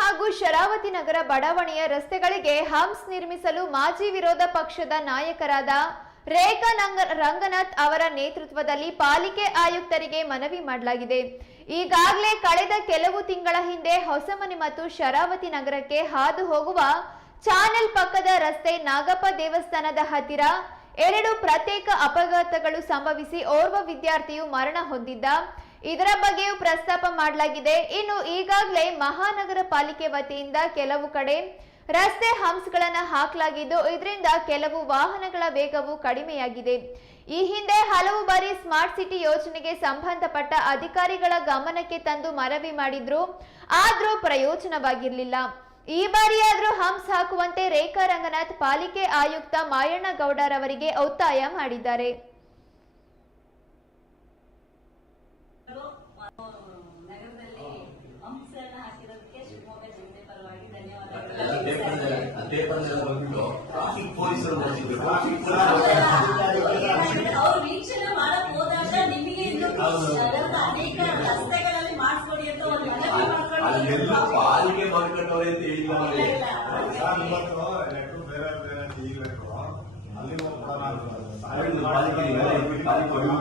ಹಾಗೂ ಶರಾವತಿ ನಗರ ಬಡಾವಣೆಯ ರಸ್ತೆಗಳಿಗೆ ಹಂಪ್ಸ್ ನಿರ್ಮಿಸಲು ಮಾಜಿ ವಿರೋಧ ಪಕ್ಷದ ನಾಯಕರಾದ ರೇಖಾ ರಂಗನಾಥ್ ಅವರ ನೇತೃತ್ವದಲ್ಲಿ ಪಾಲಿಕೆ ಆಯುಕ್ತರಿಗೆ ಮನವಿ ಮಾಡಲಾಗಿದೆ. ಈಗಾಗಲೇ ಕಳೆದ ಕೆಲವು ತಿಂಗಳ ಹಿಂದೆ ಹೊಸಮನೆ ಮತ್ತು ಶರಾವತಿ ನಗರಕ್ಕೆ ಹಾದು ಹೋಗುವ ಚಾನೆಲ್ ಪಕ್ಕದ ರಸ್ತೆ ನಾಗಪ್ಪ ದೇವಸ್ಥಾನದ ಹತ್ತಿರ ಎರಡು ಪ್ರತ್ಯೇಕ ಅಪಘಾತಗಳು ಸಂಭವಿಸಿ ಓರ್ವ ವಿದ್ಯಾರ್ಥಿಯು ಮರಣ ಹೊಂದಿದ್ದ. ಇದರ ಬಗ್ಗೆಯೂ ಪ್ರಸ್ತಾಪ ಮಾಡಲಾಗಿದೆ. ಇನ್ನು ಈಗಾಗಲೇ ಮಹಾನಗರ ಪಾಲಿಕೆ ವತಿಯಿಂದ ಕೆಲವು ಕಡೆ ರಸ್ತೆ ಹಂಪ್ಸ್ಗಳನ್ನು ಹಾಕಲಾಗಿದ್ದು, ಇದರಿಂದ ಕೆಲವು ವಾಹನಗಳ ವೇಗವು ಕಡಿಮೆಯಾಗಿದೆ. ಈ ಹಿಂದೆ ಹಲವು ಬಾರಿ ಸ್ಮಾರ್ಟ್ ಸಿಟಿ ಯೋಜನೆಗೆ ಸಂಬಂಧಪಟ್ಟ ಅಧಿಕಾರಿಗಳ ಗಮನಕ್ಕೆ ತಂದು ಮನವಿ ಮಾಡಿದ್ರು. ಆದ್ರೂ ಪ್ರಯೋಜನವಾಗಿರಲಿಲ್ಲ. ಈ ಬಾರಿಯಾದರೂ ಹಂಪ್ಸ್ ಹಾಕುವಂತೆ ರೇಖಾ ರಂಗನಾಥ್ ಪಾಲಿಕೆ ಆಯುಕ್ತ ಮಾಯಣ್ಣ ಗೌಡರವರಿಗೆ ಒತ್ತಾಯ ಮಾಡಿದ್ದಾರೆ. ಪೇಪರ್ ಬಂದ್ಬಿಟ್ಟು ಟ್ರಾಫಿಕ್ ಪೊಲೀಸರು ಬರ್ತಿದ್ರು ಟ್ರಾಫಿಕ್ ಅವ್ರು ವೀಕ್ಷಣೆ ಮಾಡಕ್ ಹೋದಾಗ ನಿಮಗೆ ಇನ್ನು ಹೌದು. ನಗರದ ಅನೇಕ ರಸ್ತೆಗಳಲ್ಲಿ ಮಾಡಿಸ್ಕೊಡಿ ಅಂತ ಒಂದು ಮನವಿ ಮಾಡ್ಕೊಂಡು ಅಲ್ಲೆಲ್ಲ ಪಾಲಿಕೆ ಮಾಡ್ಕೊಂಡವ್ರೆ ಅಂತ ಹೇಳಿಲ್ಲ ಅವ್ರಿಗೆ. ಇಲ್ಲ, ಇಲ್ಲ. ಸರ್, ಇವತ್ತು ಎಲ್ರು ಬೇರೆ ಬೇರೆ ಟಿವಿಗಳು ಅಲ್ಲಿ ಹೋಗ್ಬಿಡೋಣ ಅಂತ. ಅವ್ರಿಗೆ ಪಾಲಿಕೆ ಇವೆಲ್ಲ ಇವ್ರಿಗೆ ಪಾಲಿಕೆ ಒಳಗೆ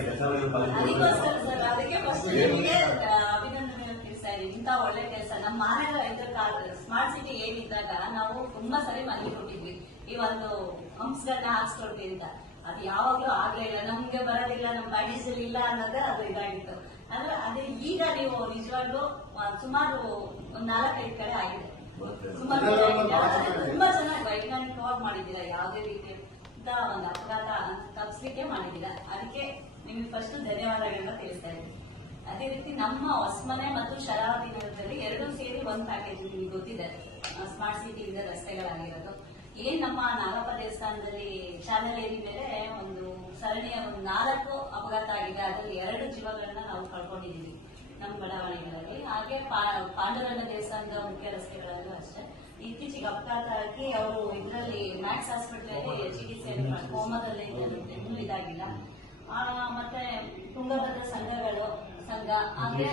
ಕೆಲಸಗಳಿಗೆ ಪಾಲಿಕೆ ಅದಕ್ಕೋಸ್ಕರ ಸರ್ ಅದಕ್ಕೆ ಇಂಥ ಒಳ್ಳೆ ಕೆಲಸ. ನಮ್ಮ ಮಹಾನಗರ ಸ್ಮಾರ್ಟ್ ಸಿಟಿ ಏನಿದ್ದಾಗ ನಾವು ತುಂಬಾ ಸರಿ ಮನವಿ ಕೊಟ್ಟಿದ್ವಿ. ಈ ಒಂದು ಹಂಪ್ಸ್ಗಳನ್ನ ಹಾಕ್ಸ್ಕೊಡ್ತೀವಿ ಅಂತ. ಅದು ಯಾವಾಗ್ಲೂ ಆಗ್ಲೇ ಇಲ್ಲ. ನಮ್ಗೆ ಬರೋದಿಲ್ಲ ನಮ್ ಅಲ್ಲಿ ಇಲ್ಲ ಅನ್ನೋದೇ ಅದು ಇದಾಗಿತ್ತು. ಅಂದ್ರೆ ಅದೇ ಈಗ ನೀವು ನಿಜವಾಗ್ಲೂ ಸುಮಾರು ಒಂದ್ ನಾಲ್ಕೈದು ಕಡೆ ಆಗಿದೆ. ತುಂಬಾ ಚೆನ್ನಾಗಿ ವೈಜ್ಞಾನಿಕವಾಗಿ ಮಾಡಿದ್ದೀರಾ? ಯಾವುದೇ ರೀತಿ ಒಂದು ಅಪಘಾತ ತಪ್ಪಿಸ್ಲಿಕ್ಕೆ ಮಾಡಿದ್ದೀರಾ? ಅದಕ್ಕೆ ನಿಮ್ಗೆ ಫಸ್ಟ್ ಧನ್ಯವಾದಗಳನ್ನ ತಿಳಿಸ್ತಾ ಇದ್ದೀನಿ. ಅದೇ ರೀತಿ ನಮ್ಮ ಹೊಸ್ಮನೆ ಮತ್ತು ಶರಾವತಿ ನಗರದಲ್ಲಿ ಎರಡೂ ಸೇರಿ ಒಂದ್ ಪ್ಯಾಕೇಜ್ ನಿಮಗೆ ಗೊತ್ತಿದೆ. ಸ್ಮಾರ್ಟ್ ಸಿಟಿ ಇದೆ ರಸ್ತೆಗಳಾಗಿರೋದು. ಏನ್ ನಮ್ಮ ನಾಗಪ್ಪ ದೇವಸ್ಥಾನದಲ್ಲಿ ಚಾನಲ್ ಮೇಲೆ ಒಂದು ಸರಣಿಯ ಒಂದು ನಾಲ್ಕು ಅಪಘಾತ ಆಗಿದೆ. ಅದರಲ್ಲಿ ಎರಡು ಜೀವಗಳನ್ನ ನಾವು ಕಳ್ಕೊಂಡಿದ್ದೀವಿ ನಮ್ಮ ಬಡಾವಣೆಗಳಲ್ಲಿ. ಹಾಗೆ ಪಾಂಡುರಂಗ ದೇವಸ್ಥಾನದ ಮುಖ್ಯ ರಸ್ತೆಗಳಲ್ಲೂ ಅಷ್ಟೇ. ಇತ್ತೀಚೆಗೆ ಅಪಘಾತ ಆಗಿ ಅವರು ಇದರಲ್ಲಿ ಮ್ಯಾಕ್ಸ್ ಹಾಸ್ಪಿಟಲ್ ಚಿಕಿತ್ಸೆಯನ್ನು ಕೋಮದಲ್ಲಿ ಇದಾಗಿಲ್ಲ. ಮತ್ತೆ ತುಂಗಭದ್ರ ಸಂಘಗಳು ಸಂಘ ಆಮೇಲೆ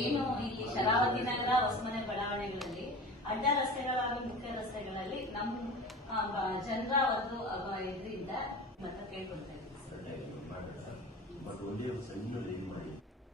ಏನು ಇಲ್ಲಿ ಶರಾವತಿ ನಗರ, ಹೊಸಮನೆ ಬಡಾವಣೆಗಳಲ್ಲಿ, ಅಡ್ಡ ರಸ್ತೆಗಳಾಗಿ ಮುಖ್ಯ ರಸ್ತೆಗಳಲ್ಲಿ ನಮ್ಮ ಜನರ ಒಂದು ಇದರಿಂದ ಮತ ಕೇಳ್ಕೊಳ್ತಾ ಇದ್ದೀವಿ.